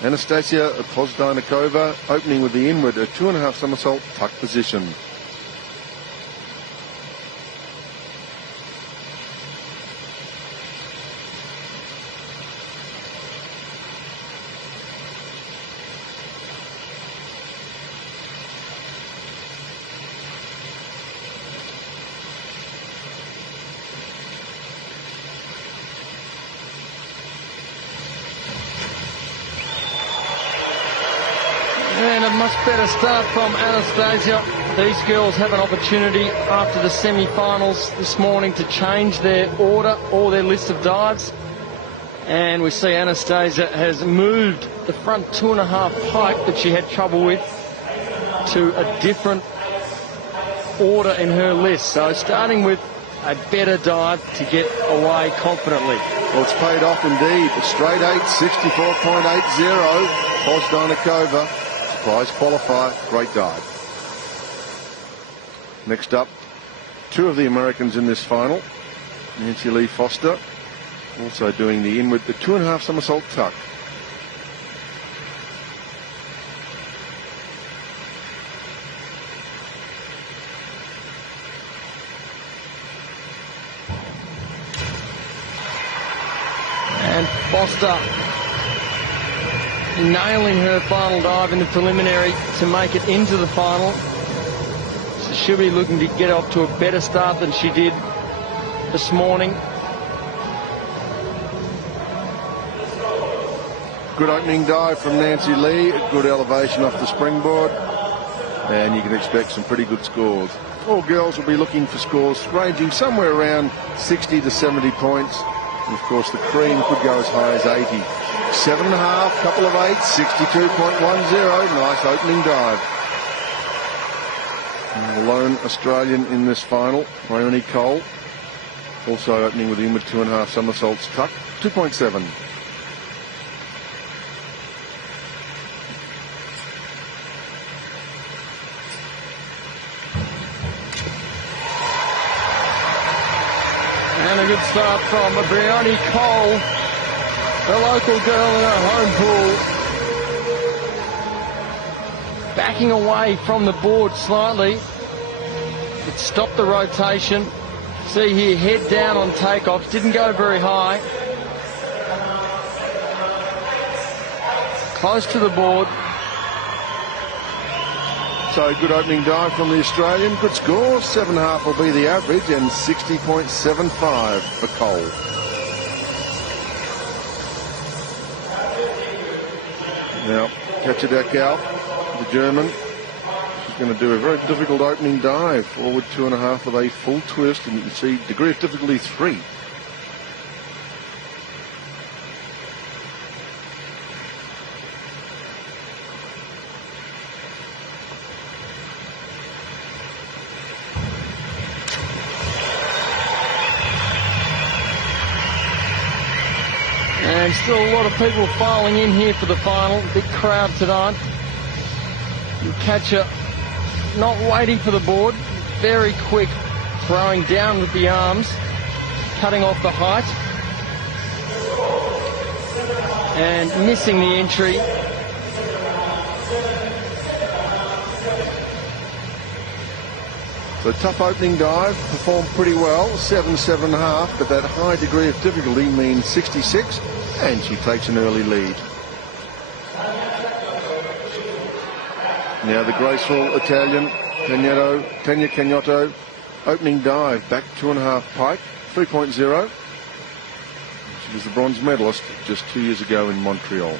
Anastasia Pozdanikova opening with the inward, a 2.5 somersault tuck position. And a much better start from Anastasia. These girls have an opportunity after the semi-finals this morning to change their order or their list of dives. And we see Anastasia has moved the front 2.5 pike that she had trouble with to a different order in her list. So starting with a better dive to get away confidently. Well, it's paid off indeed. A straight 8, 64.80. Pozdanikova. Surprise qualifier, great dive. Next up, two of the Americans in this final. Nancy Lee Foster, also doing the inward, the 2.5 somersault tuck. And Foster nailing her final dive in the preliminary to make it into the final. So she'll be looking to get off to a better start than she did this morning. Good opening dive from Nancy Lee, a good elevation off the springboard, and you can expect some pretty good scores. All girls will be looking for scores ranging somewhere around 60 to 70 points, and of course the cream could go as high as 80. 7.5, couple of 8s, 62.10. Nice opening dive. And the lone Australian in this final, Ione Cole, also opening with the inward 2.5 somersaults tuck, 2.7. And a good start from Brioni Cole, the local girl in her home pool. Backing away from the board slightly. It stopped the rotation. See here, head down on takeoff. Didn't go very high. Close to the board. So good opening dive from the Australian. Good score. 7.5 will be the average and 60.75 for Cole. Now, Kaczadekau, the German, she's going to do a very difficult opening dive. Forward 2.5 with a full twist, and you can see degree of difficulty 3. And still a lot of people filing in here for the final. Big crowd tonight. You catch her not waiting for the board. Very quick, throwing down with the arms, cutting off the height. And missing the entry. So tough opening dive, performed pretty well, 7.5, but that high degree of difficulty means 66, and she takes an early lead. Now the graceful Italian, Tania Cagnotto, opening dive, back 2.5 pike, 3.0. She was the bronze medalist just 2 years ago in Montreal.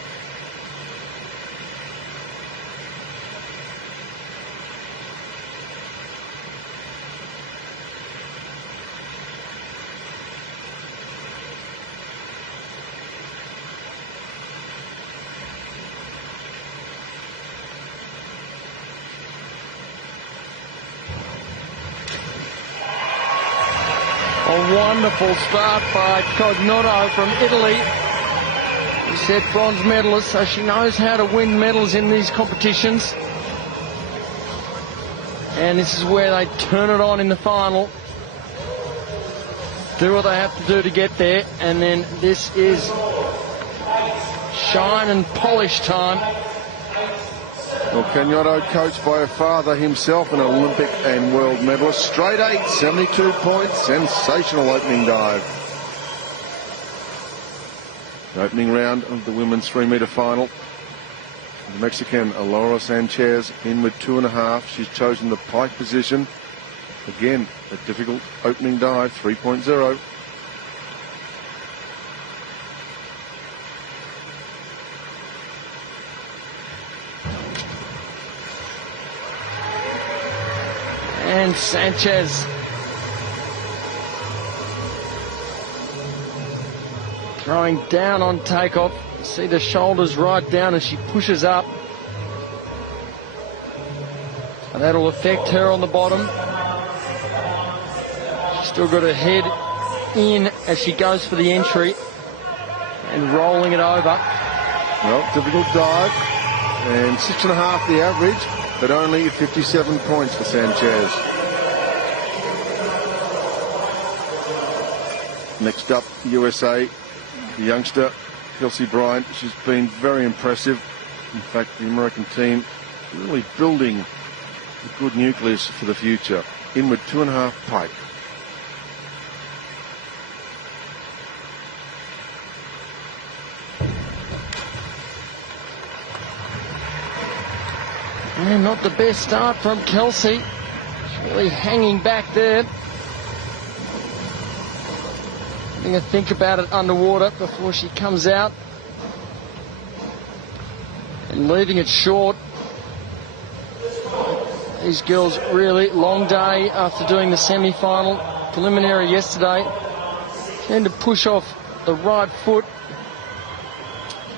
A wonderful start by Cagnotto from Italy. She said bronze medalist, so she knows how to win medals in these competitions. And this is where they turn it on in the final. Do what they have to do to get there. And then this is shine and polish time. Well, Cagnotto, coached by her father himself, an Olympic and world medalist. Straight 8, 72 points. Sensational opening dive. The opening round of the women's 3-metre final. The Mexican, Laura Sanchez, in with 2.5. She's chosen the pike position. Again, a difficult opening dive, 3.0. And Sanchez throwing down on takeoff. See the shoulders right down as she pushes up. And that'll affect her on the bottom. She's still got her head in as she goes for the entry and rolling it over. Well, difficult dive. And 6.5 the average, but only 57 points for Sanchez. Next up, USA, the youngster, Kelsey Bryant. She's been very impressive. In fact, the American team really building a good nucleus for the future. In with 2.5 pike. And not the best start from Kelsey. She's really hanging back there. Having a think about it underwater before she comes out. And leaving it short. These girls really, long day after doing the semi-final. Preliminary yesterday. Tend to push off the right foot.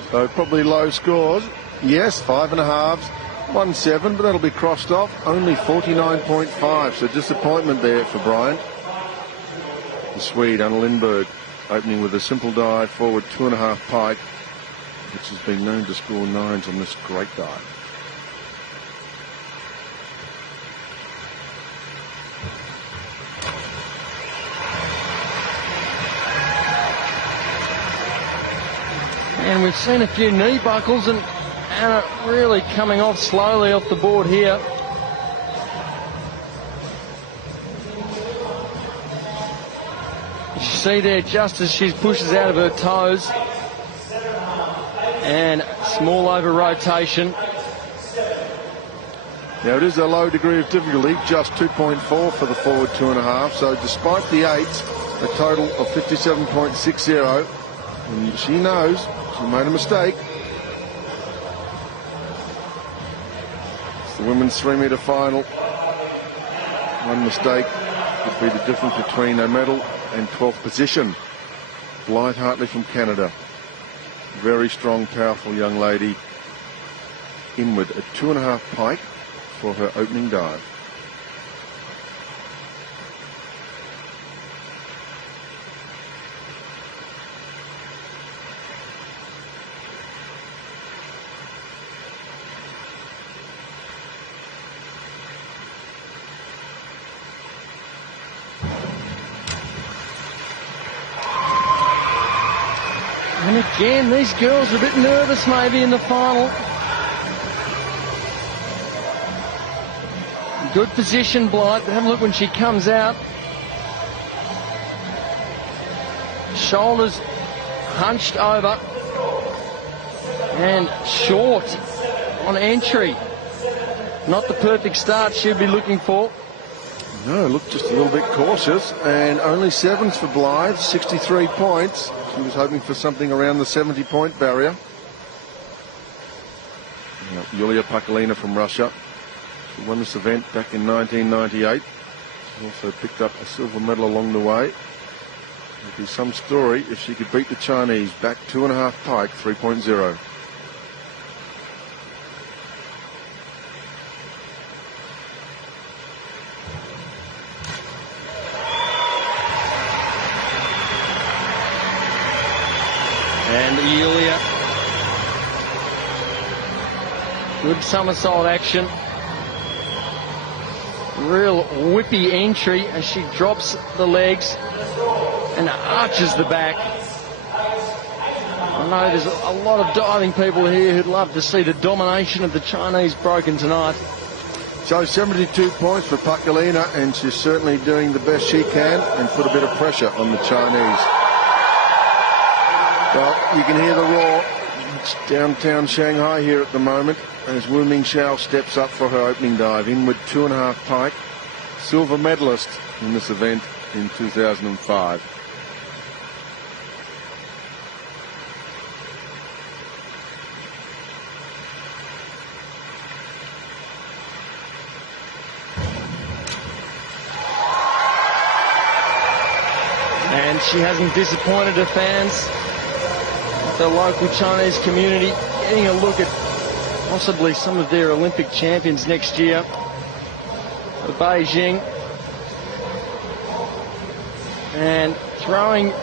So probably low scores. Yes, 5.5. 1.7, but that'll be crossed off. Only 49.5, so disappointment there for Bryant. The Swede, Anna Lindberg, opening with a simple dive forward 2.5 pike, which has been known to score 9s on this great dive. And we've seen a few knee buckles, and Anna really coming off slowly off the board here. You see there just as she pushes out of her toes. And small over rotation. Now it is a low degree of difficulty, just 2.4 for the forward 2.5. So despite the 8s, a total of 57.60. And she knows she made a mistake. The women's 3-metre final. One mistake would be the difference between a medal and 12th position. Blythe Hartley from Canada. Very strong, powerful young lady. In with a 2.5 pike for her opening dive. And again, these girls are a bit nervous maybe in the final. Good position, Blythe, but have a look when she comes out. Shoulders hunched over. And short on entry. Not the perfect start she'd be looking for. No, looked just a little bit cautious, and only 7s for Blythe, 63 points. She was hoping for something around the 70-point barrier. Yulia Pakalina from Russia. She won this event back in 1998. She also picked up a silver medal along the way. It would be some story if she could beat the Chinese back 2.5 pike, 3.0. And Yulia. Good somersault action. Real whippy entry as she drops the legs and arches the back. know there's a lot of diving people here who'd love to see the domination of the Chinese broken tonight. So 72 points for Pakalina, and she's certainly doing the best she can and put a bit of pressure on the Chinese. Well, you can hear the roar. It's downtown Shanghai here at the moment as Wu Mingxiao steps up for her opening dive. Inward 2.5 pike, silver medalist in this event in 2005. And she hasn't disappointed her fans. The local Chinese community getting a look at possibly some of their Olympic champions next year for Beijing. And throwing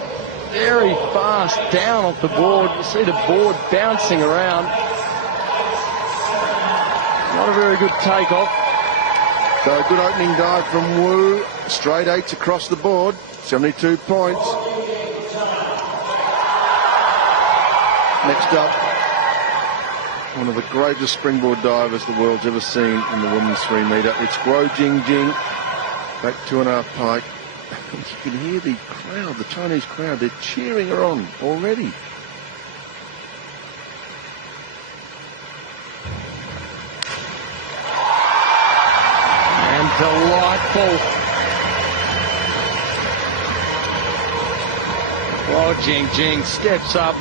very fast down off the board. You see the board bouncing around. Not a very good takeoff. So a good opening dive from Wu. Straight eights across the board. 72 points. Next up, one of the greatest springboard divers the world's ever seen in the women's 3 metre. It's Guo Jingjing, back 2.5 pike. You can hear the crowd, the Chinese crowd, they're cheering her on already. And delightful. Guo Jingjing steps up.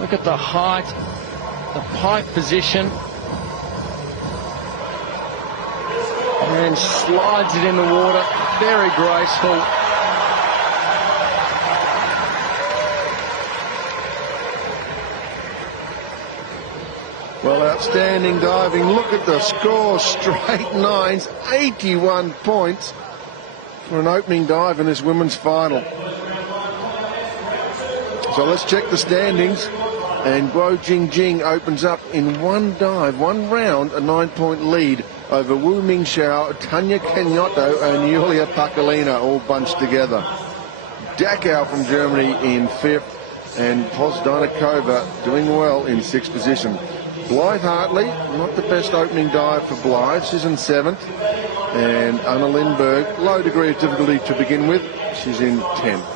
Look at the height, the pike position, and slides it in the water. Very graceful. Well, outstanding diving. Look at the score, straight nines, 81 points for an opening dive in this women's final. So let's check the standings. And Guo Jingjing opens up in one dive, one round, a 9-point lead over Wu Mingxiao, Tanya Kenyotto and Yulia Pakalina, all bunched together. Dachau from Germany in 5th, and Pozdanikova doing well in 6th position. Blythe Hartley, not the best opening dive for Blythe, she's in 7th. And Anna Lindberg, low degree of difficulty to begin with, she's in 10th.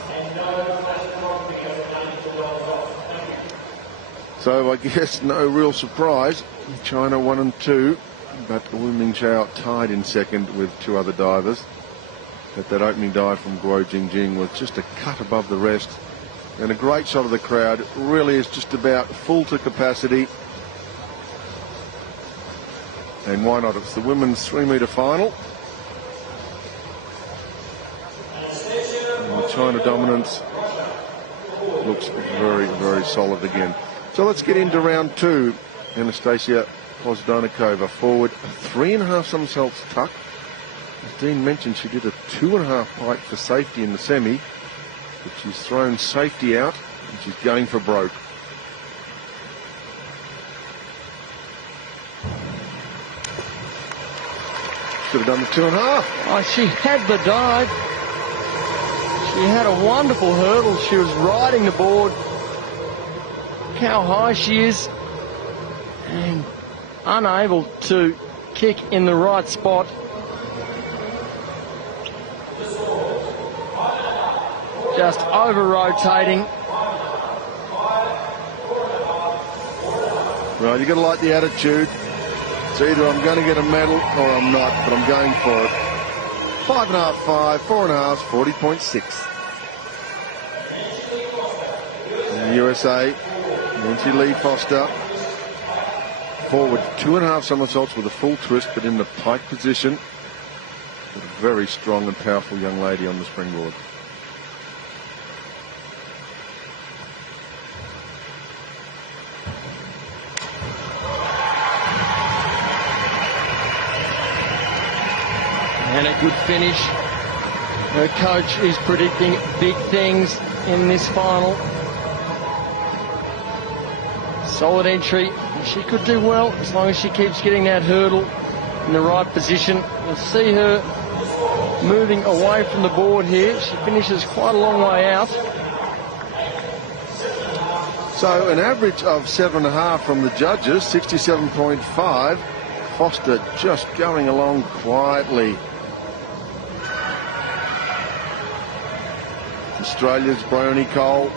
So I guess no real surprise. China 1 and 2, but Wu Mingxiao tied in 2nd with 2 other divers. But that opening dive from Guo Jingjing was just a cut above the rest. And a great shot of the crowd. It really is just about full to capacity. And why not? It's the women's 3 metre final. And the China dominance looks very, very solid again. So let's get into round 2. Anastasia Pozdanikova forward, 3.5 somersaults tuck. As Dean mentioned, she did a 2.5 pike for safety in the semi, but she's thrown safety out and she's going for broke. Should have done the 2.5. Oh, she had the dive. She had a wonderful hurdle. She was riding the board. Look how high she is, and unable to kick in the right spot. Just over-rotating. Right, you've got to like the attitude. It's either I'm going to get a medal or I'm not, but I'm going for it. 5.5, 5, 4.5, 40.6. In the USA, Nancy Lee Foster, forward 2.5 somersaults with a full twist, but in the pike position. A very strong and powerful young lady on the springboard. And a good finish. Her coach is predicting big things in this final. Solid entry. She could do well as long as she keeps getting that hurdle in the right position. You'll see her moving away from the board here. She finishes quite a long way out. So an average of 7.5 from the judges, 67.5. Foster just going along quietly. Australia's Bryony Cole.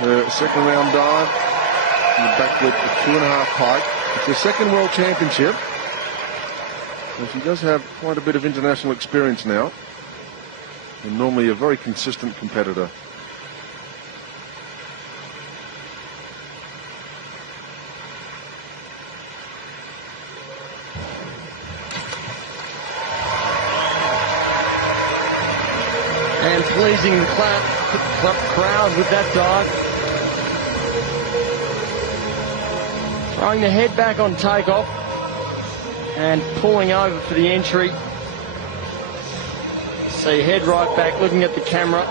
Her second round dive in the backward 2.5 pike. It's her second World Championship. And she does have quite a bit of international experience now. And normally a very consistent competitor. And pleasing the crowd with that dive. Throwing the head back on takeoff and pulling over for the entry. See, head right back, looking at the camera.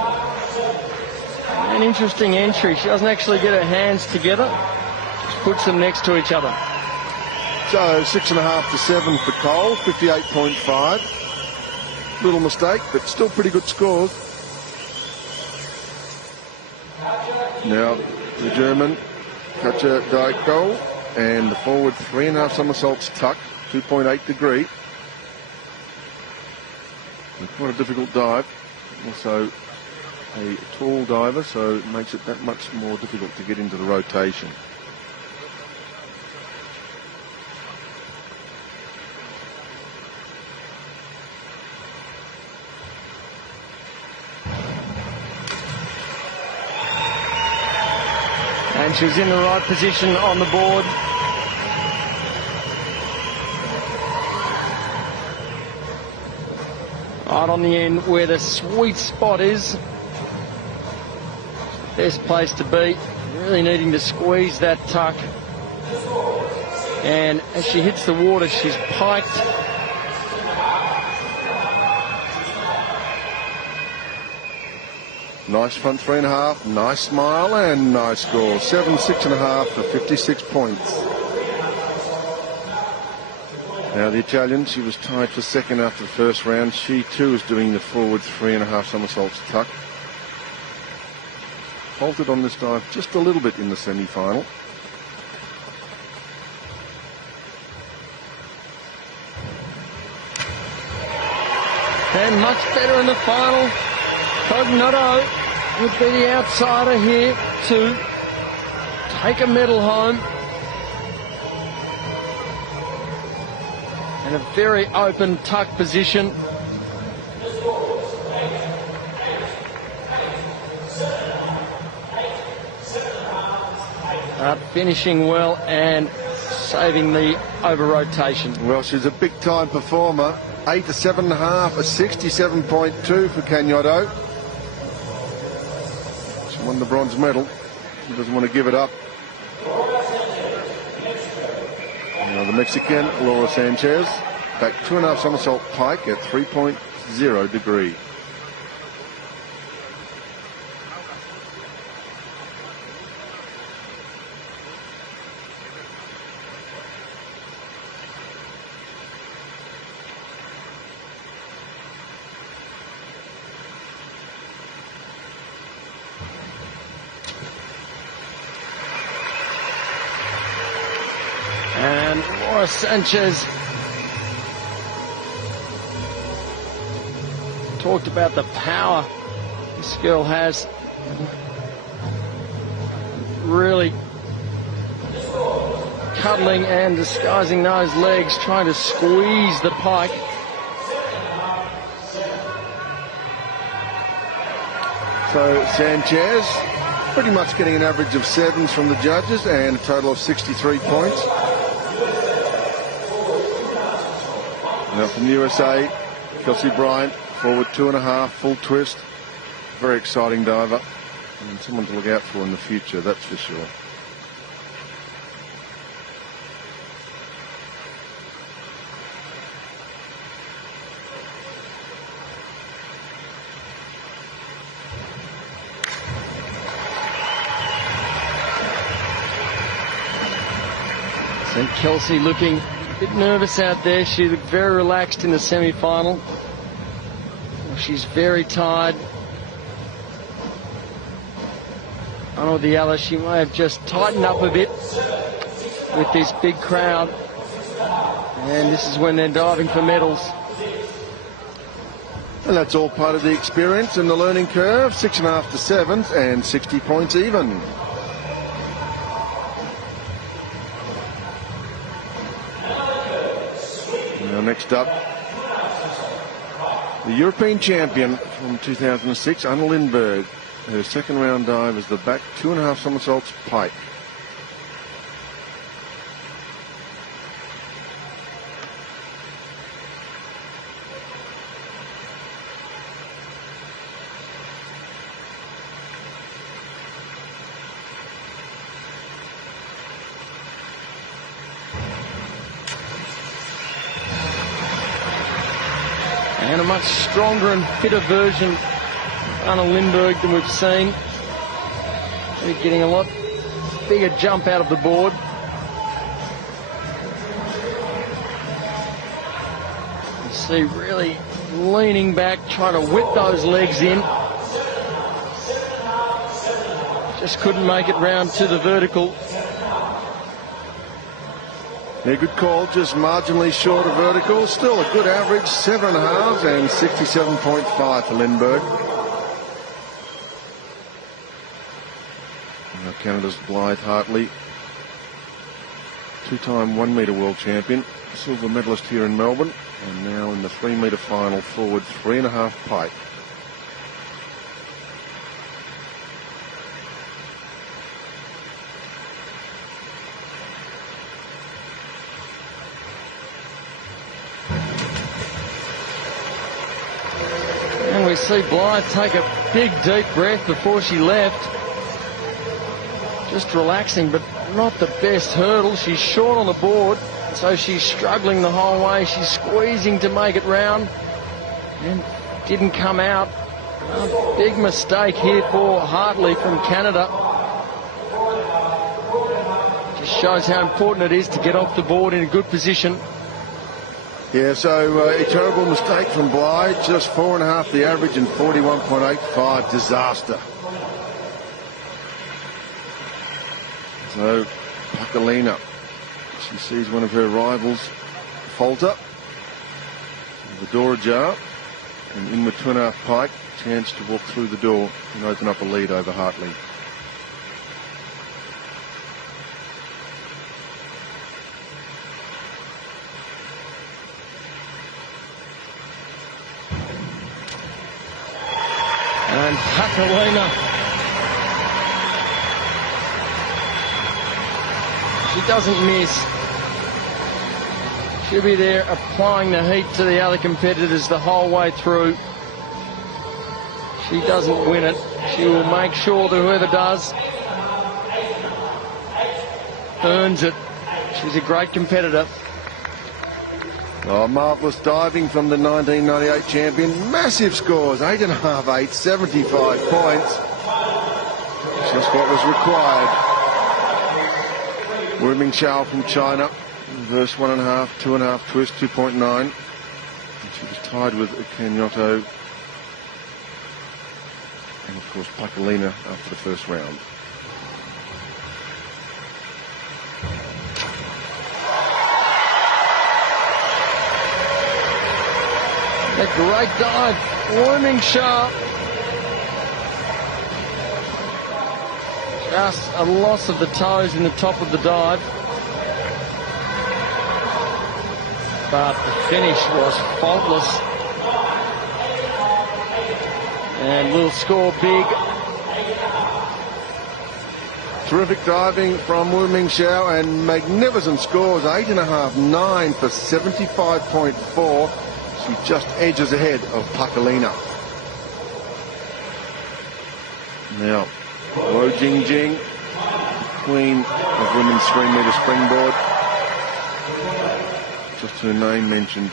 An interesting entry. She doesn't actually get her hands together, just puts them next to each other. So 6.5 to 7 for Cole, 58.5. Little mistake, but still pretty good scores. Now the German Katja Dykol and the forward 3.5 somersaults tuck, 2.8 degree. And quite a difficult dive. Also a tall diver, so it makes it that much more difficult to get into the rotation. And she was in the right position on the board. Right on the end where the sweet spot is. Best place to be. Really needing to squeeze that tuck. And as she hits the water, she's piked. Nice front 3.5, nice smile and nice score. 6.5 for 56 points. Now the Italian, she was tied for second after the first round. She too is doing the forward 3.5 somersaults tuck. Halted on this dive just a little bit in the semi-final. And much better in the final. Cognato would be the outsider here to take a medal home. And a very open tuck position. Finishing well and saving the over rotation. Well, she's a big time performer. 8 to 7.5, a 67.2 for Cagnato. She won the bronze medal. She doesn't want to give it up. Now the Mexican, Laura Sanchez, back 2.5 somersault pike at 3.0 degree. And Laura Sanchez talked about the power this girl has. Really cuddling and disguising those legs, trying to squeeze the pike. So Sanchez pretty much getting an average of 7s from the judges and a total of 63 points. Now from the USA, Kelsey Bryant, forward 2.5, full twist. Very exciting diver and someone to look out for in the future, that's for sure. And Kelsey looking a bit nervous out there. She looked very relaxed in the semi-final. She's very tired. one or the other. She may have just tightened up a bit with this big crowd. And this is when they're diving for medals. And that's all part of the experience and the learning curve. 6.5 to 7th and 60 points even. Now next up, the European champion from 2006, Anna Lindberg. Her second round dive is the back 2.5 somersaults pike. And a much stronger and fitter version of Anna Lindberg than we've seen. She's getting a lot bigger jump out of the board. You see really leaning back, trying to whip those legs in. Just couldn't make it round to the vertical. Yeah, good call, just marginally short of vertical. Still a good average, 7.5 and 67.5 for Lindberg. Now Canada's Blythe Hartley, two-time 1 metre world champion, silver medalist here in Melbourne, and now in the 3 metre final, forward 3.5 pike. We see Blythe take a big deep breath before she left. Just relaxing, but not the best hurdle. She's short on the board, so she's struggling the whole way. She's squeezing to make it round and didn't come out. A big mistake here for Hartley from Canada. Just shows how important it is to get off the board in a good position. Yeah, so a terrible mistake from Blythe, just 4.5 the average and 41.85, disaster. So Pakalina, she sees one of her rivals falter. The door ajar, and in with 2.5 pike, chance to walk through the door and open up a lead over Hartley. And Pakalina, she doesn't miss. She'll be there applying the heat to the other competitors the whole way through. She doesn't win it. She will make sure that whoever does earns it. She's a great competitor. Oh, marvellous diving from the 1998 champion. Massive scores, 8.5, 8, 75 points. Just what was required. Wu Mingxiao from China, reverse 1.5, 2.5 twist, 2.9. And she was tied with Kenyato and, of course, Pakalina after the first round. A great dive, Wu Mingxiao. Just a loss of the toes in the top of the dive. But the finish was faultless. And will score big. Terrific diving from Wu Mingxiao and magnificent scores, 8.5, 9 for 75.4. She just edges ahead of Pakalina. Now, Wo Jingjing, queen of women's 3 metre springboard. Just her name mentioned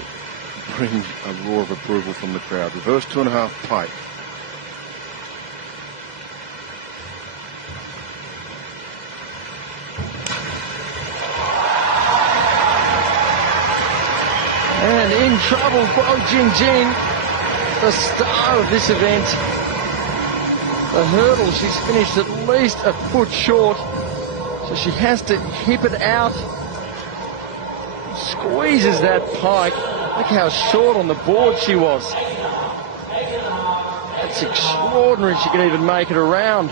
brings a roar of approval from the crowd. Reverse 2.5 pike. And in trouble, Wo Jingjing, the star of this event. The hurdle, she's finished at least a foot short, so she has to hip it out. Squeezes that pike. Look how short on the board she was. That's extraordinary she can even make it around.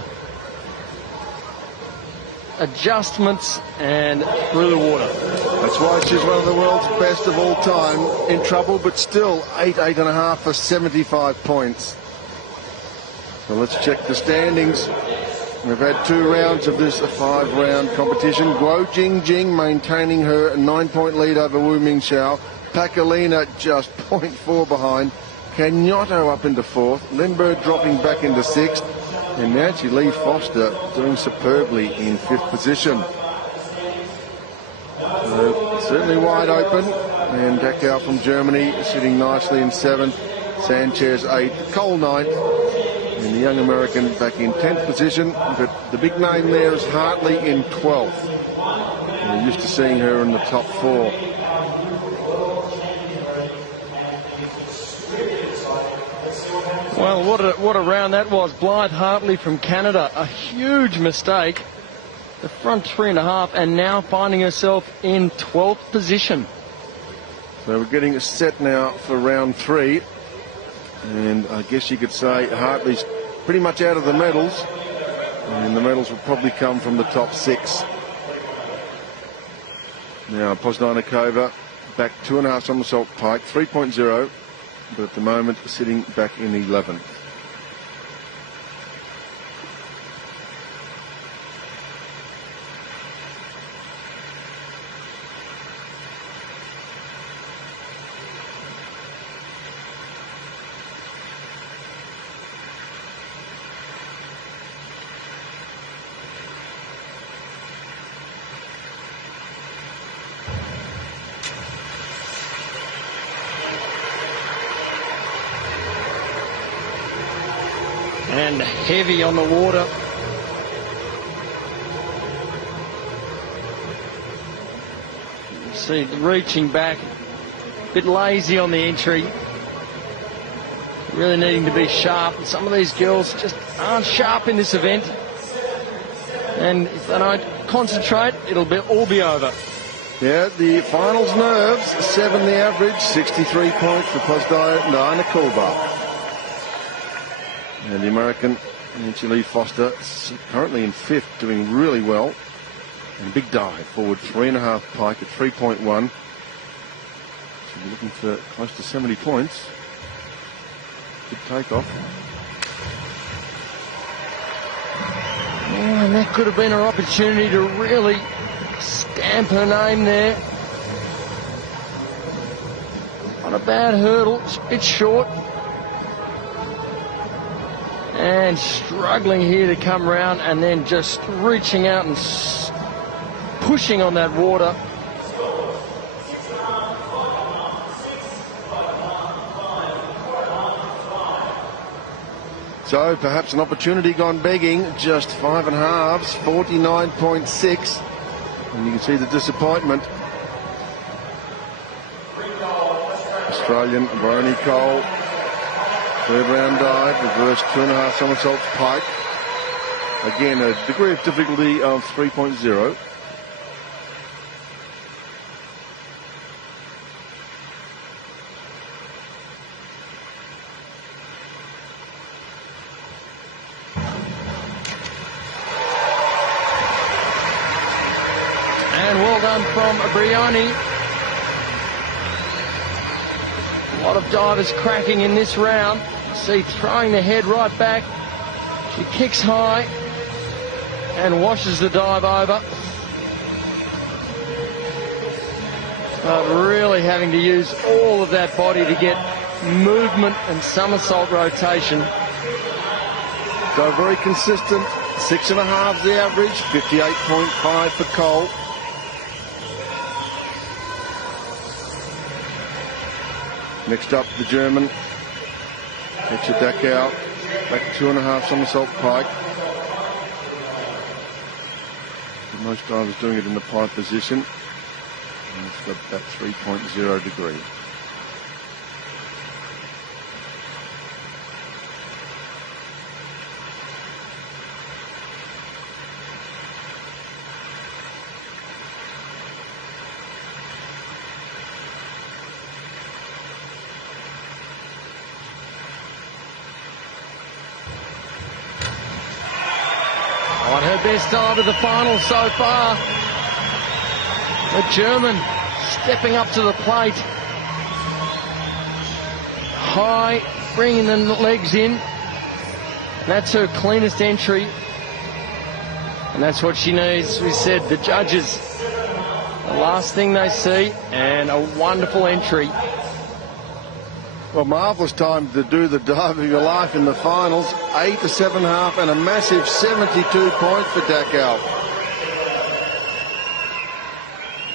Adjustments and through the water. That's why she's one of the world's best of all time. In trouble, but still 8.5 for 75 points. So let's check the standings. We've had 2 rounds of this 5-round competition. Guo Jingjing maintaining her 9-point lead over Wu Mingxiao. Pakalina just 0.4 behind. Canotto up into 4th. Lindbergh dropping back into 6th. And Nancy Lee Foster doing superbly in 5th position. Certainly wide open. And Dachau from Germany sitting nicely in 7th. Sanchez 8th. Cole 9th. And the young American back in 10th position. But the big name there is Hartley in 12th. We're used to seeing her in the top 4. Well, what a round that was. Blythe Hartley from Canada, a huge mistake. The front 3.5, and now finding herself in 12th position. So we're getting set now for round 3. And I guess you could say Hartley's pretty much out of the medals. And the medals will probably come from the top 6. Now, Poznanikova back 2.5 somersault pike, 3.0. But at the moment sitting back in 11th. And heavy on the water. You see, reaching back, a bit lazy on the entry. Really needing to be sharp. And some of these girls just aren't sharp in this event. And if they don't concentrate, it'll all be over. Yeah, the finals nerves, 7 the average, 63 points for Poznanikova Kulba. And the American, Nancy Lee Foster, currently in 5th, doing really well. And big dive forward, 3.5 pike at 3.1. So we're looking for close to 70 points. Good takeoff. Oh, and that could have been her opportunity to really stamp her name there. On a bad hurdle, it's a bit short. And struggling here to come round, and then just reaching out and pushing on that water. So perhaps an opportunity gone begging. Just 5.5s, 49.6. And you can see the disappointment. Australian Barney Cole. 3rd round dive, reverse 2.5 somersaults pike. Again, a degree of difficulty of 3.0. And well done from Brioni. A lot of divers cracking in this round. See, throwing the head right back. She kicks high and washes the dive over. Really having to use all of that body to get movement and somersault rotation. So very consistent. 6.5 the average, 58.5 for Cole. Next up, the German, Etche Dachau, back 2.5 somersault pike. Most divers doing it in the pike position. And it's got that 3.0 degree. On her best dive of the final so far. The German stepping up to the plate. High, bringing the legs in. That's her cleanest entry. And that's what she needs. We said the judges, the last thing they see, and a wonderful entry. Well, marvellous time to do the dive of your life in the finals. 8 to 7.5 and a massive 72 points for Dachau.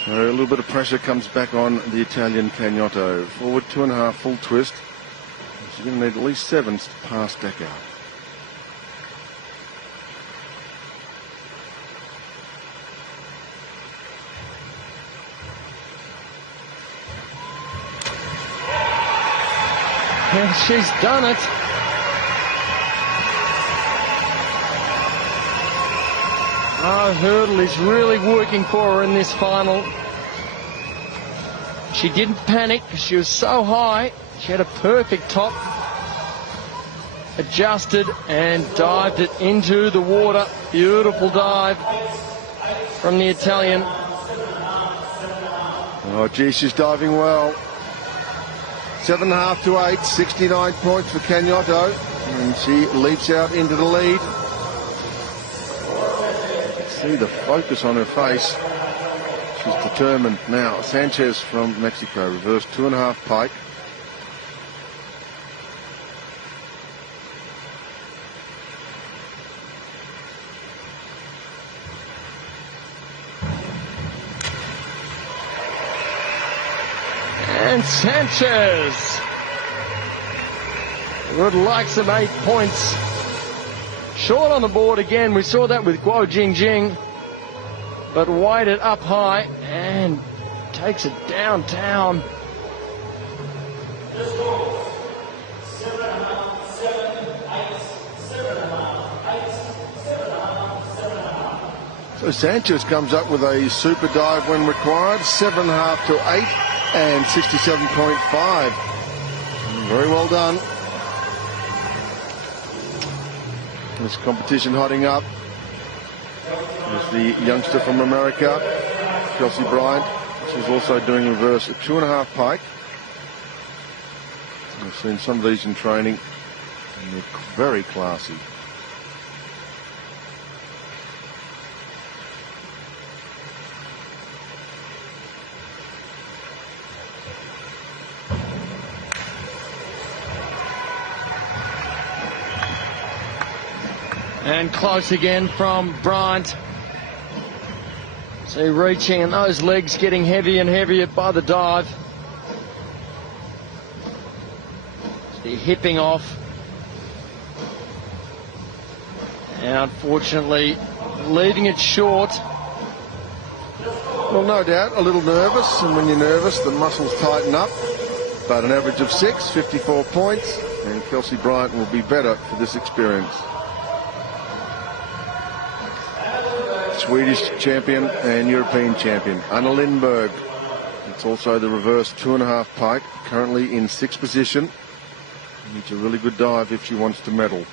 So a little bit of pressure comes back on the Italian Cagnotto. Forward 2.5 full twist. She's going to need at least 7 to pass Dachau. And she's done it. Our hurdle is really working for her in this final. She didn't panic because she was so high. She had a perfect top. Adjusted and dived it into the water. Beautiful dive from the Italian. Oh, gee, she's diving well. 7.5 to 8, 69 points for Cagnotto, and she leaps out into the lead. You can see the focus on her face. She's determined. Now, Sanchez from Mexico, reverse 2.5 pike. And Sanchez would like some 8 points. Short on the board again. We saw that with Guo Jingjing, but weighted up high and takes it downtown. So Sanchez comes up with a super dive when required, 7.5 to 8 and 67.5. Very well done. This competition hotting up. There's the youngster from America, Kelsey Bryant. She's also doing reverse at 2.5 pike. I've seen some of these in training, and they're very classy. And close again from Bryant. See, reaching and those legs getting heavier and heavier by the dive. See, hipping off. And unfortunately, leaving it short. Well, no doubt, a little nervous, and when you're nervous, the muscles tighten up. But an average of 6, 54 points, and Kelsey Bryant will be better for this experience. Swedish champion and European champion, Anna Lindberg. It's also the reverse 2.5 pike, currently in 6th position. Needs a really good dive if she wants to medal.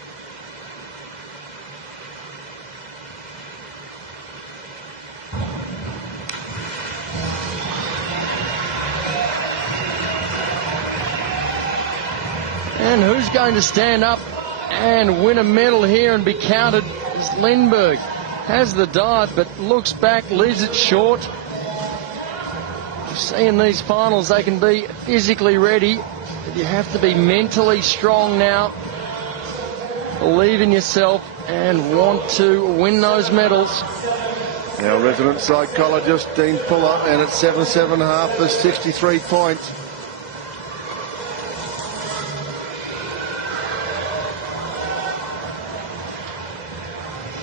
And who's going to stand up and win a medal here and be counted is Lindberg. Has the dive, but looks back, leaves it short. You see in these finals, they can be physically ready, but you have to be mentally strong now. Believe in yourself and want to win those medals. Our resident psychologist, Dean Puller, and at 7.5 for 63 points.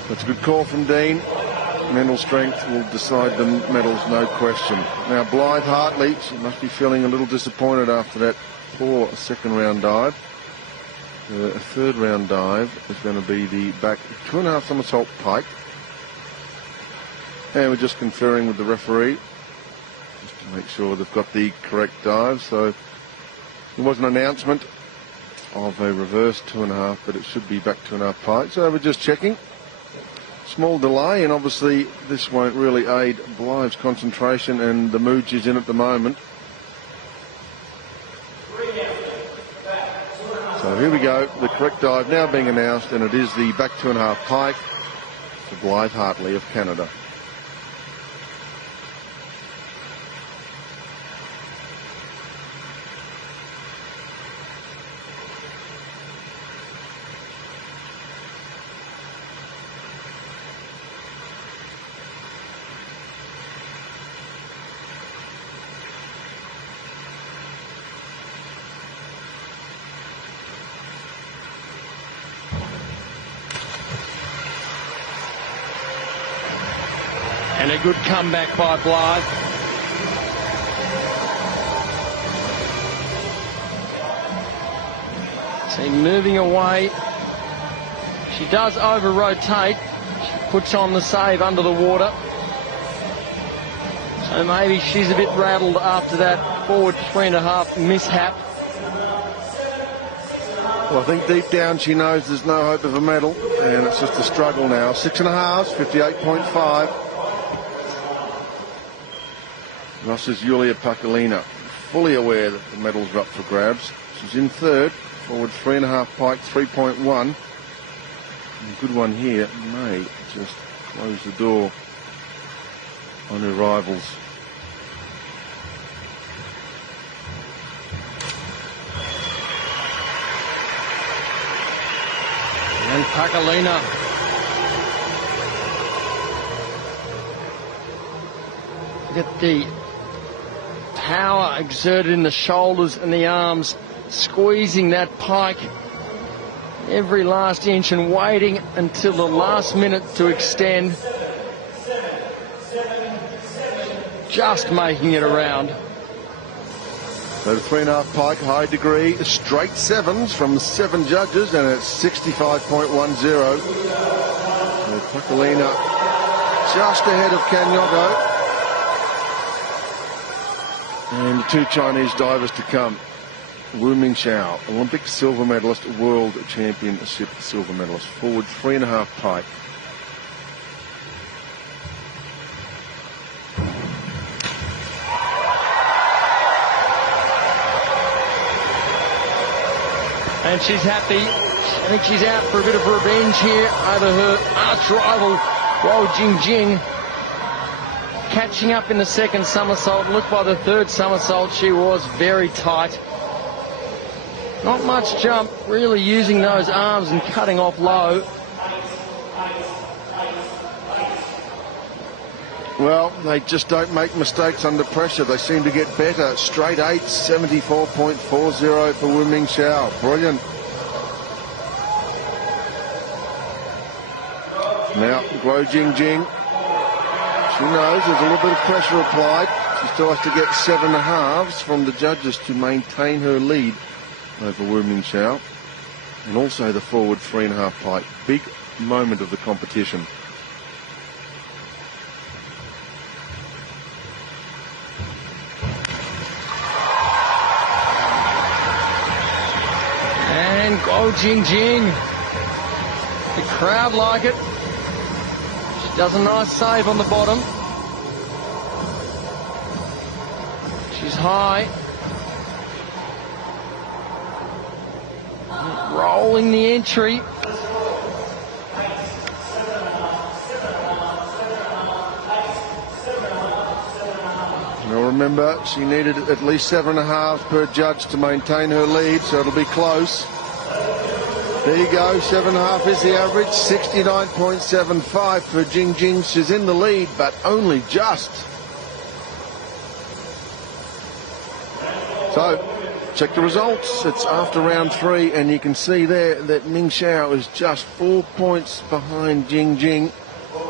That's a good call from Dean. Mental strength will decide the medals, no question. Now, Blythe Hartley, she must be feeling a little disappointed after that poor second round dive. The third round dive is going to be the back 2.5 somersault pike. And we're just conferring with the referee just to make sure they've got the correct dive. So there was an announcement of a reverse 2.5, but it should be back 2.5 pike. So we're just checking. Small delay, and obviously this won't really aid Blythe's concentration and the mood she's in at the moment. So here we go, the correct dive now being announced, and it is the back 2.5 pike for Blythe Hartley of Canada. And a good comeback by Blythe. See, moving away. She does over-rotate. She puts on the save under the water. So maybe she's a bit rattled after that forward 3.5 mishap. Well, I think deep down she knows there's no hope of a medal, and it's just a struggle now. 6.5, 58.5. Ross's Yulia Pakalina, fully aware that the medals are up for grabs. She's in third, forward 3.5 pike, 3.1. A good one here may just close the door on her rivals. And Pakalina. Look at the power exerted in the shoulders and the arms, squeezing that pike every last inch and waiting until the last minute to extend. Just making it around. So the 3.5 pike, high degree, straight sevens from 7 judges, and it's 65.10. So Pakalina just ahead of Canyoto. And 2 Chinese divers to come. Wu Mingxiao, Olympic silver medalist, world championship silver medalist, forward 3.5 pike. And she's happy. I think she's out for a bit of revenge here over her arch rival, Guo Jingjing. Catching up in the second somersault. Look, by the third somersault, she was very tight. Not much jump, really using those arms and cutting off low. Well, they just don't make mistakes under pressure. They seem to get better. Straight 8, 74.40 for Wu Mingxiao. Brilliant. Now, Guo Jingjing. She knows there's a little bit of pressure applied. She still has to get 7.5s from the judges to maintain her lead over Wu Mingxiao. And also the forward 3.5 pike. Big moment of the competition. And Guo Jingjing. The crowd like it. She does a nice save on the bottom. She's high. Rolling the entry. Now remember, she needed at least 7.5 per judge to maintain her lead, so it'll be close. There you go, 7.5 is the average, 69.75 for Jingjing. She's in the lead, but only just. So, check the results. It's after round 3, and you can see there that Mingxiao is just 4 points behind Jingjing.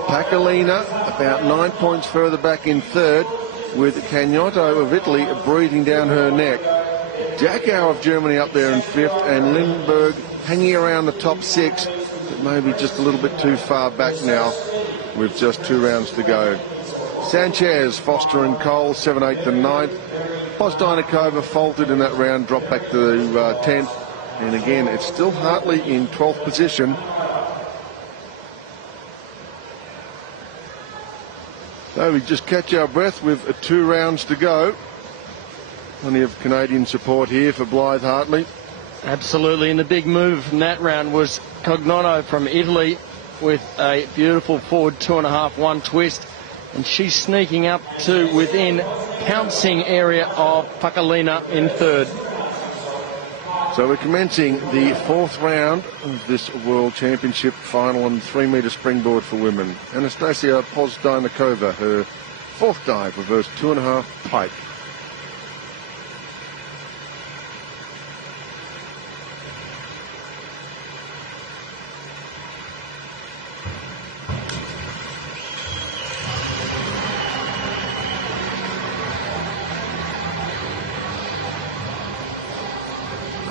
Pakalina about 9 points further back in third, with Canyoto of Italy breathing down her neck. Dachau of Germany up there in 5th, and Lindbergh hanging around the top 6, but maybe just a little bit too far back now with just 2 rounds to go. Sanchez, Foster and Cole, 7th, 8th and 9th. Bosdainikova faltered in that round, dropped back to 10th. And again, it's still Hartley in 12th position. So we just catch our breath with 2 rounds to go. Plenty of Canadian support here for Blythe Hartley. Absolutely, and the big move from that round was Cognono from Italy with a beautiful forward 2.5-1 twist, and she's sneaking up to within pouncing area of Pakalina in third. So we're commencing the 4th round of this World Championship final on 3-metre springboard for women. Anastasia Pozdanikova, her 4th dive, reverse 2.5 pike.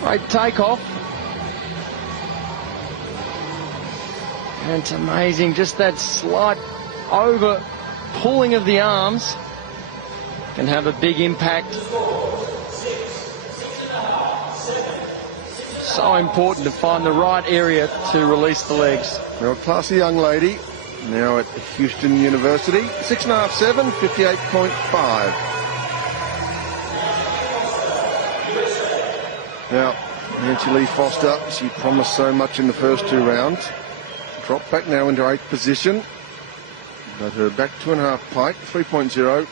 Great takeoff. And it's amazing, just that slight over pulling of the arms can have a big impact. So important to find the right area to release the legs. Well, classy young lady, now at Houston University. 6.5-7, 58.5. Now, Nancy Lee Foster, she promised so much in the first 2 rounds. Dropped back now into 8th position. But her back 2.5 pike, 3.0,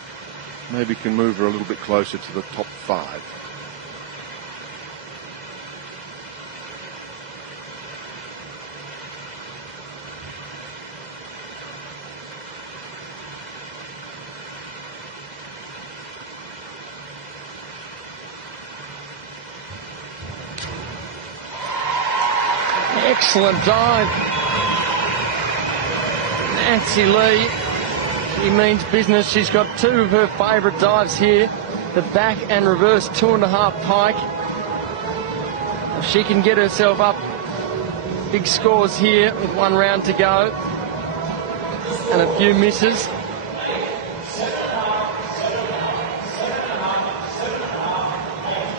maybe can move her a little bit closer to the top 5. Excellent dive. Nancy Lee, she means business. She's got 2 of her favourite dives here, the back and reverse 2.5 pike. If she can get herself up, big scores here with 1 round to go and a few misses.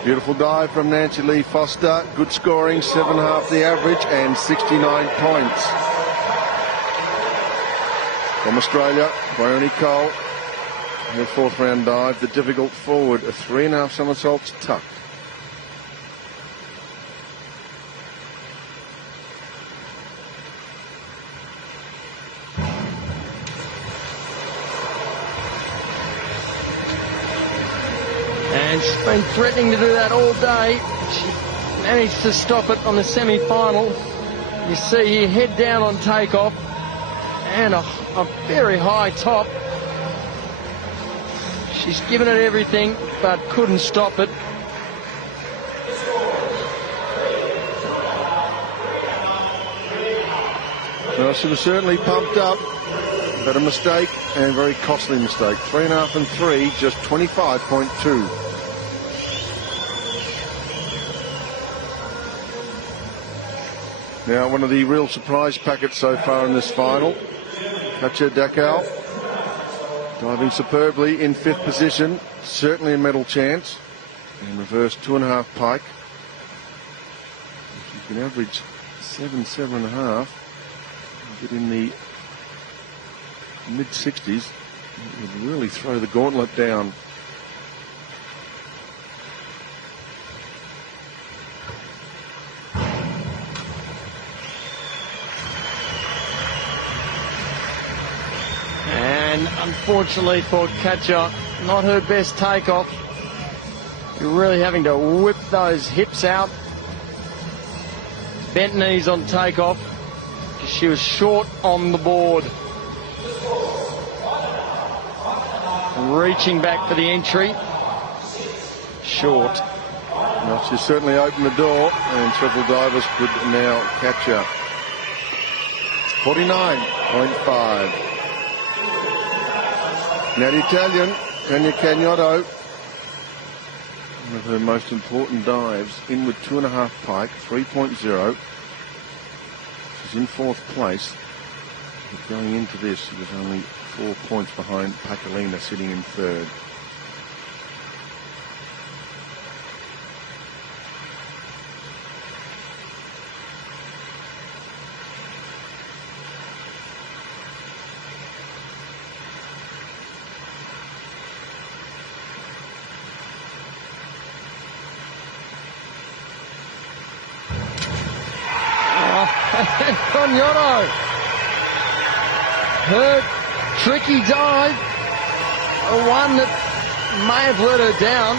Beautiful dive from Nancy Lee Foster. Good scoring, 7.5 the average and 69 points. From Australia, Bryony Cole, her 4th round dive, the difficult forward, a 3.5 somersaults tuck. And she's been threatening to do that all day. She managed to stop it on the semi-final. You see here, head down on takeoff and a very high top. She's given it everything, but couldn't stop it. Well, she was certainly pumped up, but a mistake, and a very costly mistake. 3.5 and 3, just 25.2. Now, one of the real surprise packets so far in this final. Katja Dakal diving superbly in 5th position, certainly a medal chance. And reverse 2.5 pike. If you can average 7.5, get in the mid-60s, it would really throw the gauntlet down. And unfortunately for Katja, not her best takeoff. You're really having to whip those hips out. Bent knees on takeoff. She was short on the board. Reaching back for the entry. Short. Well, she's certainly opened the door, and several divers could now catch her. 49.5. Now the Italian, Tania Cagnotto, one of her most important dives, in with 2.5 pike, 3.0. She's in 4th place. But going into this, she was only 4 points behind Pakalina, sitting in 3rd. And Cognato, her tricky dive, the one that may have let her down.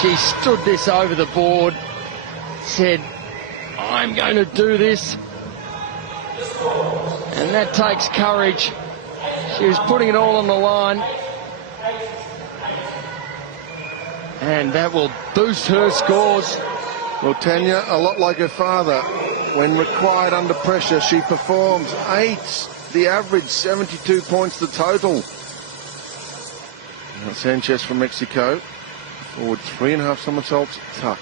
She stood this over the board, said, I'm going to do this. And that takes courage. She was putting it all on the line. And that will boost her scores. Well, Tanya, a lot like her father, when required under pressure, she performs. 8, the average, 72 points the total. Now, Sanchez from Mexico, forward 3.5 somersaults, tuck.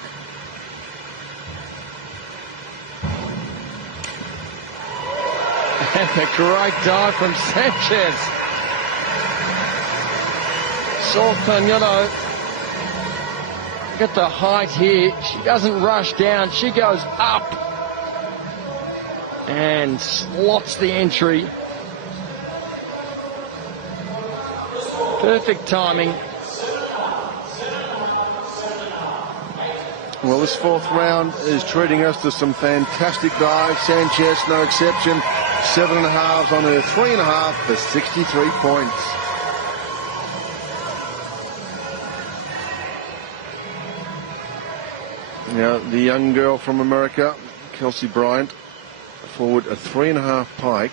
And a great dive from Sanchez. Saw Cognato get the height here. She doesn't rush down. She goes up and slots the entry. Perfect timing. Well, this fourth round is treating us to some fantastic dives. Sanchez, no exception. 7.5s on her 3.5 for 63 points. Now, the young girl from America, Kelsey Bryant, forward a 3.5 pike.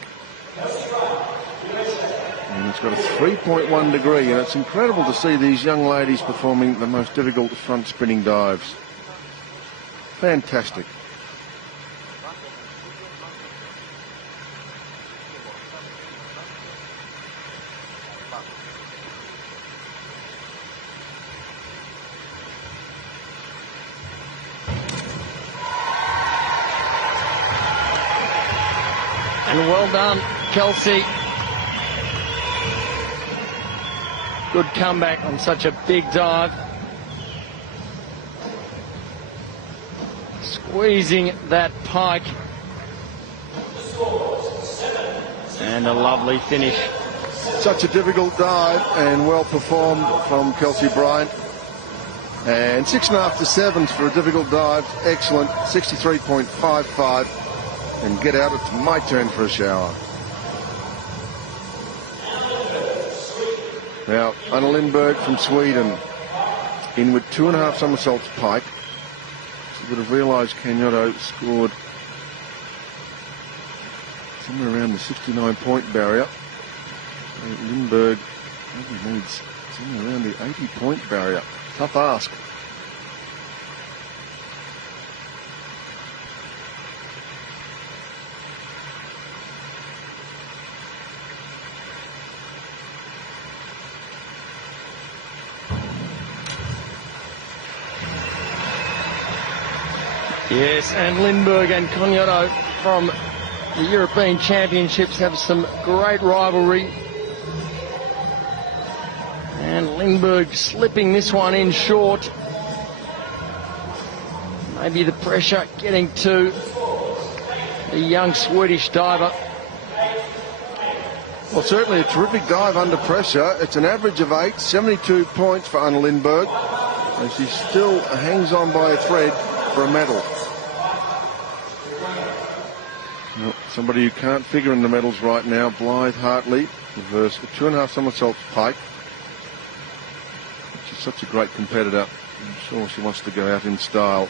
And it's got a 3.1 degree, and it's incredible to see these young ladies performing the most difficult front spinning dives. Fantastic. And well done, Kelsey. Good comeback on such a big dive. Squeezing that pike. And a lovely finish. Such a difficult dive and well performed from Kelsey Bryant. And 6.5 to 7s for a difficult dive. Excellent. 63.55. And get out, it's my turn for a shower. Now, Anna Lindberg from Sweden, in with 2.5 somersaults pike. She would have realised Cognato scored somewhere around the 69-point barrier. Lindberg maybe needs somewhere around the 80-point barrier. Tough ask. Yes, and Lindberg and Cognato from the European Championships have some great rivalry. And Lindberg slipping this one in short. Maybe the pressure getting to the young Swedish diver. Well, certainly a terrific dive under pressure. It's an average of 8, 72 points for Anna Lindberg. And she still hangs on by a thread for a medal. Well, somebody who can't figure in the medals right now, Blythe Hartley, reverse 2.5 somersaults pike. She's such a great competitor. I'm sure she wants to go out in style.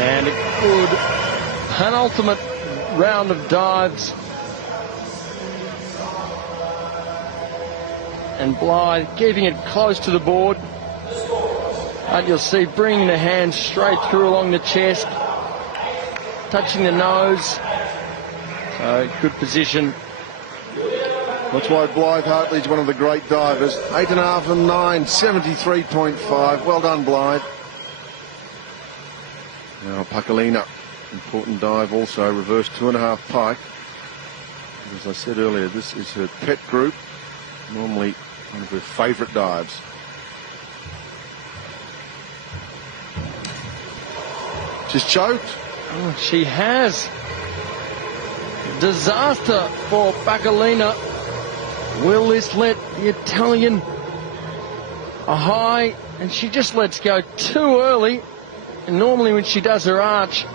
And a good penultimate round of dives. And Blythe keeping it close to the board. And you'll see bringing the hands straight through along the chest, touching the nose. So good position. That's why Blythe Hartley's one of the great divers. 8.5 and 9, 73.5. Well done, Blythe. Now Pakalina, important dive also, reverse 2.5 pike. As I said earlier, this is her pet group, normally one of her favourite dives. She's choked. Oh, she has. Disaster for Bacalina. Will this let the Italian a high? And she just lets go too early. And normally when she does her arch,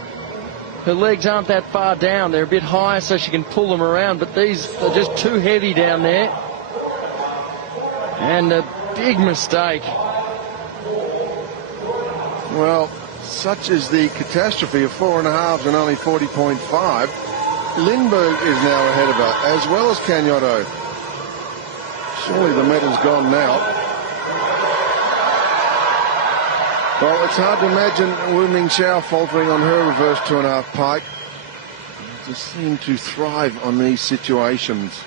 her legs aren't that far down. They're a bit higher so she can pull them around. But these are just too heavy down there. And a big mistake. Well, such is the catastrophe of 4.5 and only 40.5. Lindbergh is now ahead of her, as well as Cagnotto. Surely the medal's gone now. Well, it's hard to imagine Wu Mingxiao faltering on her reverse 2.5 pike. They just seem to thrive on these situations.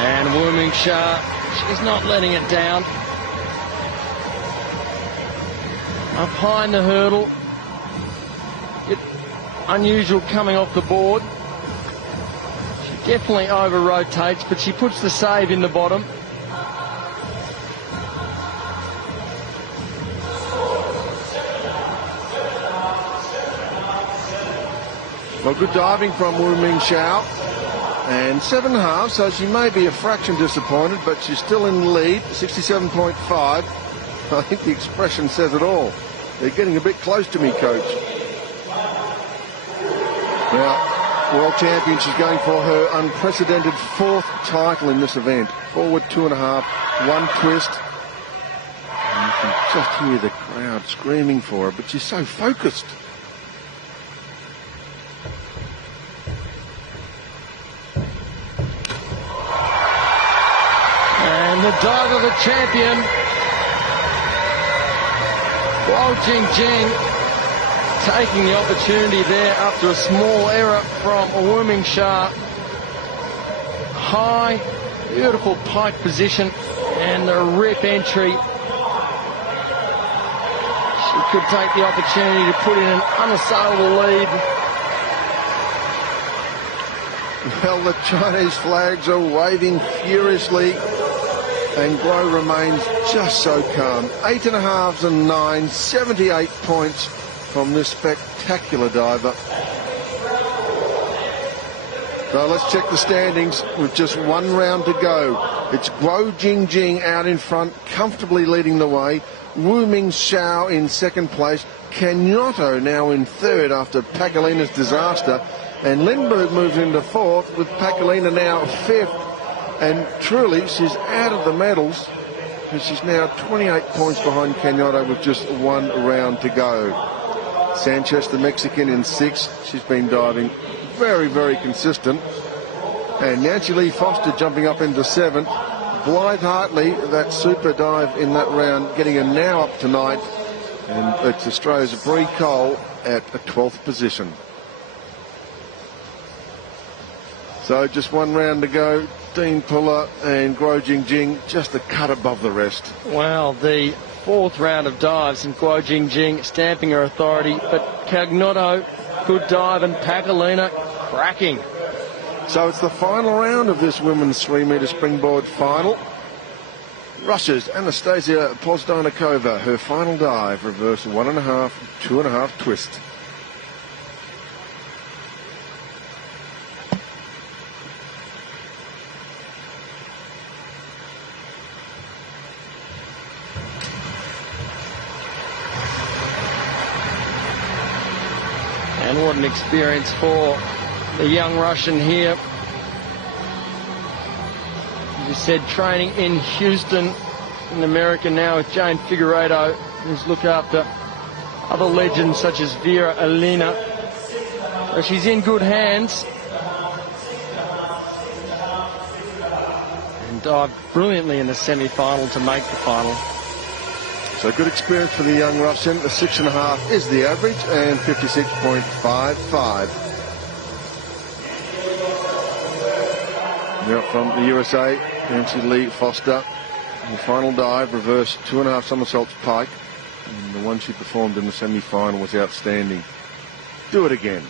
And Wu Mingxiao, she's not letting it down. Up high in the hurdle. Bit unusual coming off the board. She definitely over rotates, but she puts the save in the bottom. Well, good diving from Wu Mingxiao. And 7.5, so she may be a fraction disappointed, but she's still in the lead, 67.5. I think the expression says it all. They're getting a bit close to me, coach. Now, world champion, she's going for her unprecedented 4th title in this event. Forward 2.5, 1 twist. And you can just hear the crowd screaming for her, but she's so focused. And the dive of the champion, Guo Jingjing, taking the opportunity there after a small error from Wu Mingxiao. High, beautiful pike position, and the rip entry. She could take the opportunity to put in an unassailable lead. Well, the Chinese flags are waving furiously. And Guo remains just so calm. 8.5 and 9, 78 points from this spectacular diver. So let's check the standings with just 1 round to go. It's Guo Jingjing out in front, comfortably leading the way. Wu Mingxiao in 2nd place. Cagnotto now in 3rd after Pacalina's disaster. And Lindbergh moves into 4th with Pacalina now 5th. And truly, she's out of the medals, and she's now 28 points behind Cagnotto with just 1 round to go. Sanchez, the Mexican, in 6th. She's been diving very, very consistent. And Nancy Lee Foster jumping up into 7th. Blythe Hartley, that super dive in that round, getting her now up to 9th. And it's Australia's Brie Cole at a 12th position. So just 1 round to go. Dean Puller and Guo Jingjing just a cut above the rest. Well, the 4th round of dives and Guo Jingjing stamping her authority, but Cagnotto, good dive, and Pacalina cracking. So it's the final round of this women's 3-metre springboard final. Russia's Anastasia Pozdarnikova, her final dive, reverse 1.5, 2.5 twist. And what an experience for the young Russian here. As you said, training in Houston, in America now with Jane Figueiredo, who's looked after other legends such as Vera Elena. So she's in good hands. And dived brilliantly in the semi-final to make the final. So good experience for the young Russian. The 6.5 is the average and 56.55. Now from the USA, Nancy Lee Foster. The final dive, reverse 2.5 somersaults pike. And the one she performed in the semi-final was outstanding. Do it again.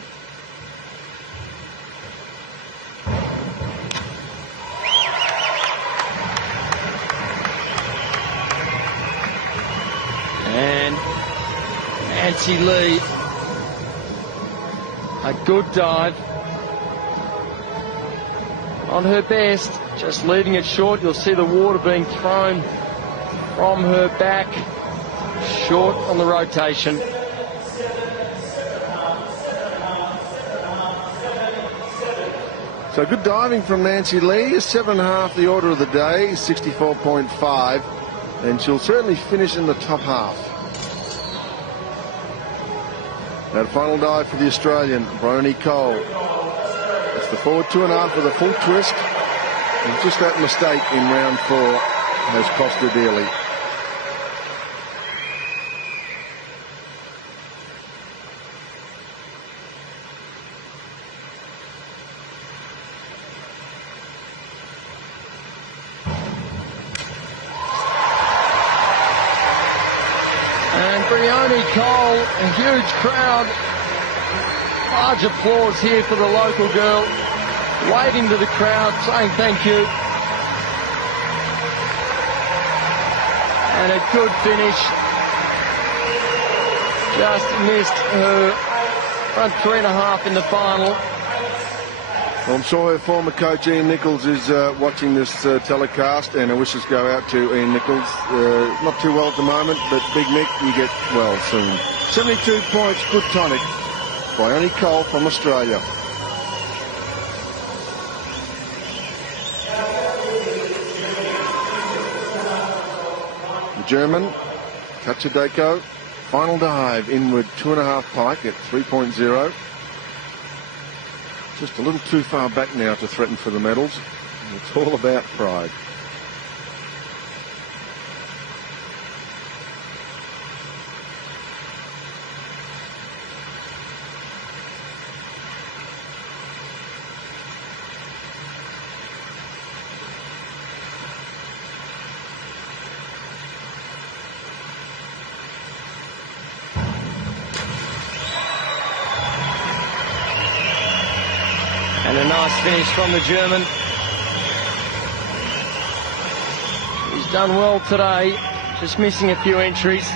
Nancy Lee. A good dive. On her best, just leaving it short. You'll see the water being thrown from her back. Short on the rotation. So good diving from Nancy Lee. 7.5 the order of the day, 64.5. And she'll certainly finish in the top half. Now the final dive for the Australian, Bryony Cole. It's the forward 2.5 with a full twist. And just that mistake in round 4 has cost her dearly. Bryony Cole, a huge crowd. Large applause here for the local girl. Waving to the crowd, saying thank you. And a good finish. Just missed her front 3.5 in the final. Well, I'm sure her former coach Ian Nichols is watching this telecast, and our wishes go out to Ian Nichols. Not too well at the moment, but Big Mick, you get well soon. 72 points, good tonic. Bryony Cole from Australia. The German, Kachadeko, final dive, inward 2.5 pike at 3.0. Just a little too far back now to threaten for the medals. It's all about pride. And a nice finish from the German. He's done well today, just missing a few entries.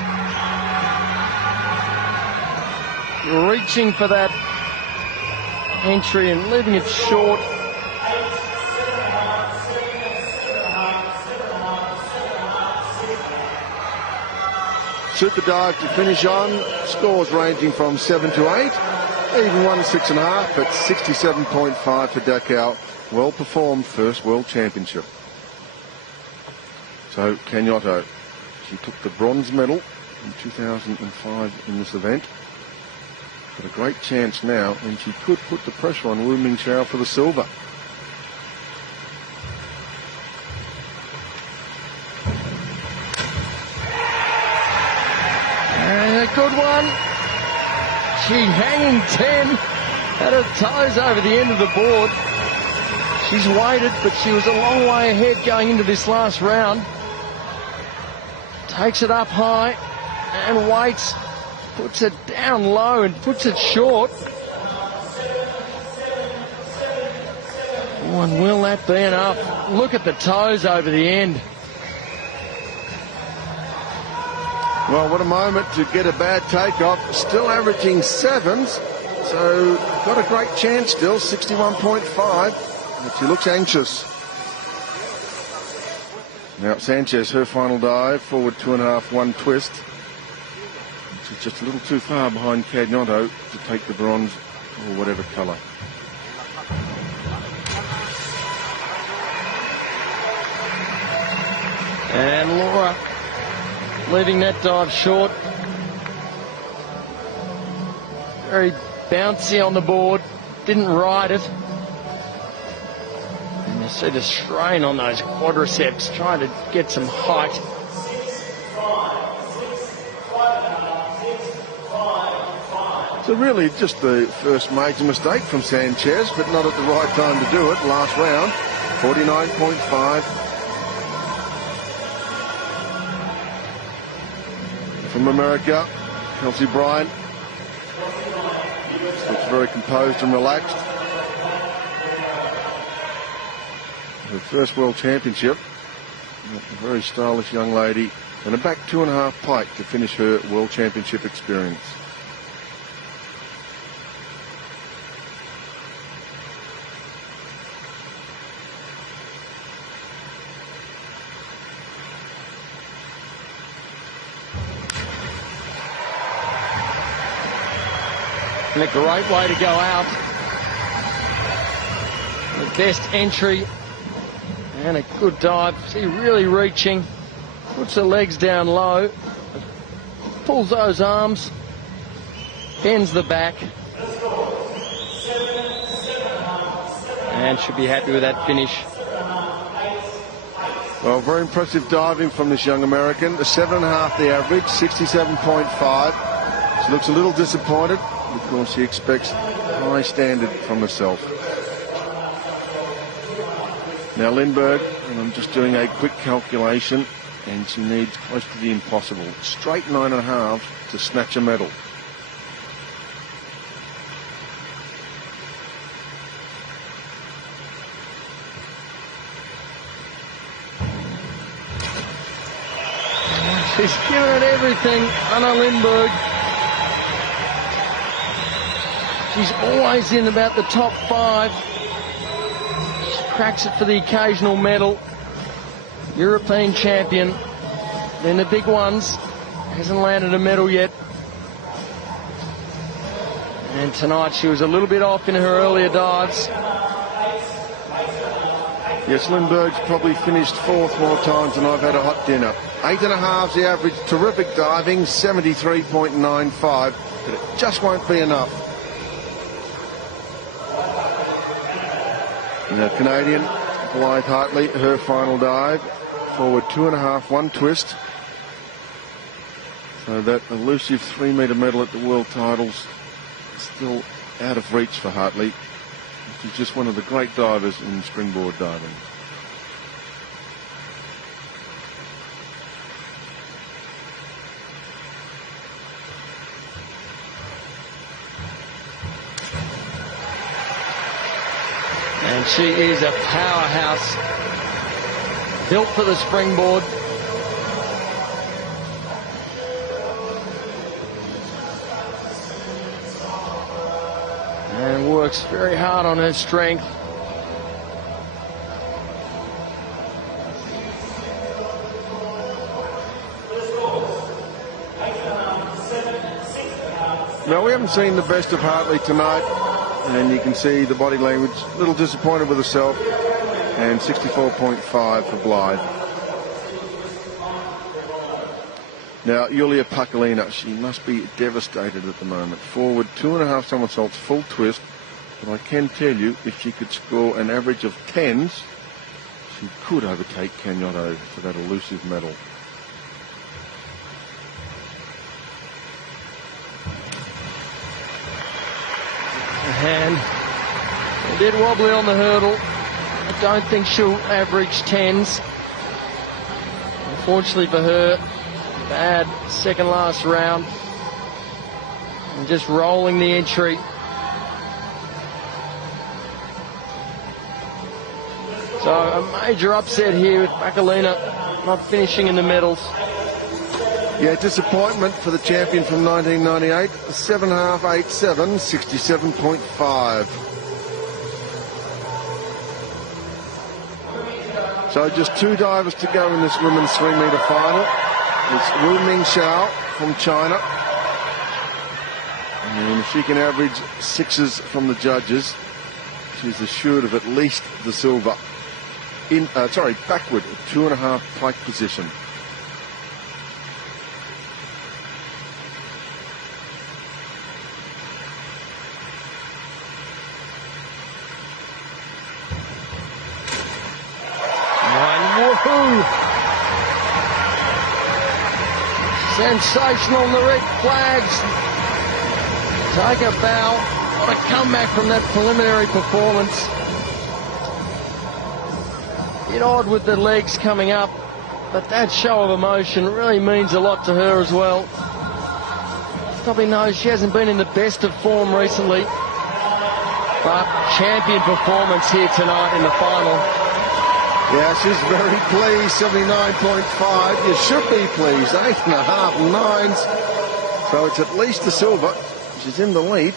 Reaching for that entry and leaving it short. Super dive to finish on. Scores ranging from 7 to 8. Even 1 6.5, but 67.5 for Dachau. Well performed first World Championship. So Cagnotto, she took the bronze medal in 2005 in this event. Got a great chance now, and she could put the pressure on Wu Mingqiao for the silver. And a good one. She hanging 10, had her toes over the end of the board. She's waited, but she was a long way ahead going into this last round. Takes it up high and waits, puts it down low and puts it short. Oh, and will that be enough? Look at the toes over the end. Well, what a moment to get a bad takeoff. Still averaging 7s, so got a great chance still, 61.5. But she looks anxious. Now Sanchez, her final dive, forward 2.5, 1 twist. She's just a little too far behind Cagnotto to take the bronze or whatever colour. And Laura leaving that dive short. Very bouncy on the board. Didn't ride it. And you see the strain on those quadriceps, trying to get some height. So really just the first major mistake from Sanchez, but not at the right time to do it. Last round, 49.5. From America, Kelsey Bryant. Looks very composed and relaxed. Her first World Championship. A very stylish young lady. And a back 2.5 pike to finish her World Championship experience. And a great way to go out. The best entry. And a good dive. See, really reaching. Puts her legs down low. Pulls those arms. Bends the back. And should be happy with that finish. Well, very impressive diving from this young American. A 7.5 the average, 67.5. She looks a little disappointed because she expects high standard from herself. Now Lindbergh, and I'm just doing a quick calculation, and she needs close to the impossible. Straight 9.5 to snatch a medal. She's given it everything, Anna Lindbergh. She's always in about the top 5. She cracks it for the occasional medal. European champion. Then the big ones. Hasn't landed a medal yet. And tonight she was a little bit off in her earlier dives. Yes, Lindbergh's probably finished 4th more times than I've had a hot dinner. 8.5's the average. Terrific diving, 73.95. But it just won't be enough. Now, Canadian Blythe Hartley, her final dive. Forward 2.5, 1 twist. So that elusive 3-metre medal at the World Titles is still out of reach for Hartley. She's just one of the great divers in springboard diving. And she is a powerhouse. Built for the springboard. And works very hard on her strength. Now, we haven't seen the best of Hartley tonight, and you can see the body language, a little disappointed with herself, and 64.5 for Blythe. Now, Yulia Pakalina, she must be devastated at the moment. Forward 2.5 somersaults, full twist. But I can tell you, if she could score an average of 10s, she could overtake Cagnotto for that elusive medal. And a bit wobbly on the hurdle. I don't think she'll average 10s. Unfortunately for her, bad second last round. And just rolling the entry. So a major upset here with Pakalina not finishing in the medals. Yeah, disappointment for the champion from 1998. 7.5, 8.7, 67.5. So just 2 divers to go in this women's 3-metre final. It's Wu Ming Xiao from China. And if she can average 6s from the judges, she's assured of at least the silver. Backward, 2.5 pike position. Sensational, the red flags. Take a bow. What a comeback from that preliminary performance. Bit odd with the legs coming up, but that show of emotion really means a lot to her as well. Probably knows she hasn't been in the best of form recently, but champion performance here tonight in the final. Yeah, she's very pleased, 79.5. You should be pleased, 8.5, 9s. So it's at least a silver. She's in the lead.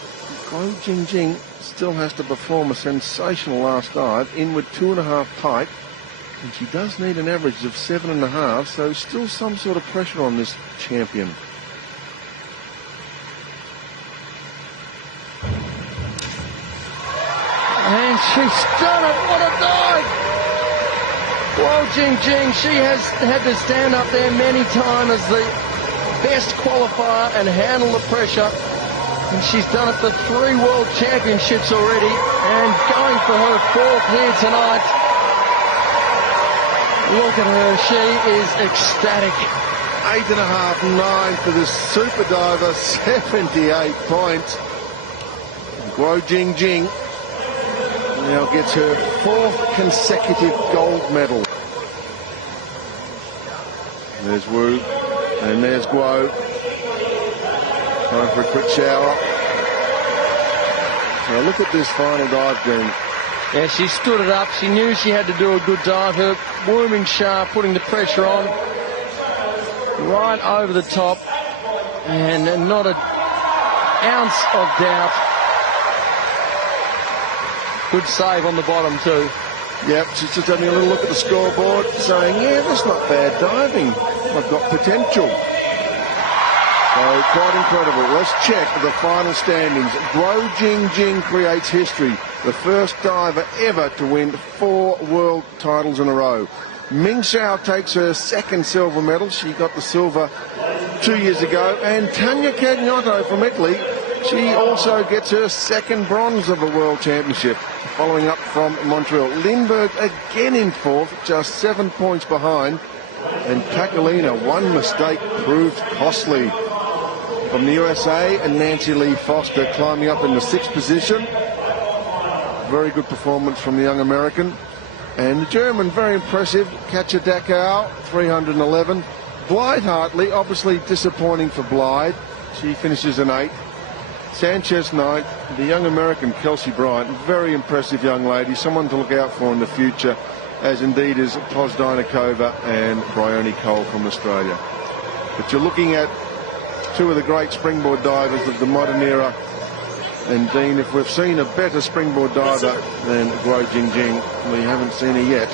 Guo Jingjing still has to perform a sensational last dive, inward 2.5 pike. And she does need an average of 7.5, so still some sort of pressure on this champion. And she's done it. What a dive. Guo Jingjing, she has had to stand up there many times as the best qualifier and handle the pressure. And she's done it for 3 World Championships already and going for her 4th here tonight. Look at her, she is ecstatic. 8.5, 9 for the super diver, 78 points. Guo Jingjing now gets her 4th consecutive gold medal. There's Wu, and there's Guo. Time for a quick shower. Now look at this final dive, Dean. Yeah, she stood it up. She knew she had to do a good dive. Her wombing shaft putting the pressure on. Right over the top. And not an ounce of doubt. Good save on the bottom too. Yep, she's just having a little look at the scoreboard, saying, yeah, that's not bad diving. I've got potential. So, quite incredible. Let's check the final standings. Guo Jingjing creates history. The first diver ever to win 4 world titles in a row. Ming Xiao takes her 2nd silver medal. She got the silver 2 years ago. And Tania Cagnotto from Italy, she also gets her 2nd bronze of a world championship, following up from Montreal. Lindbergh again in 4th, just 7 points behind. And Pacolina, one mistake proved costly. From the USA, and Nancy Lee Foster climbing up in the 6th position. Very good performance from the young American. And the German, very impressive, Katja Dachau, 311. Blythe Hartley, obviously disappointing for Blythe. She finishes in 8th. Sanchez 9th. The young American, Kelsey Bryant, very impressive young lady, someone to look out for in the future, as indeed is Pozdanikova and Bryony Cole from Australia. But you're looking at 2 of the great springboard divers of the modern era. And Dean, if we've seen a better springboard diver than Guo Jingjing, we haven't seen her yet.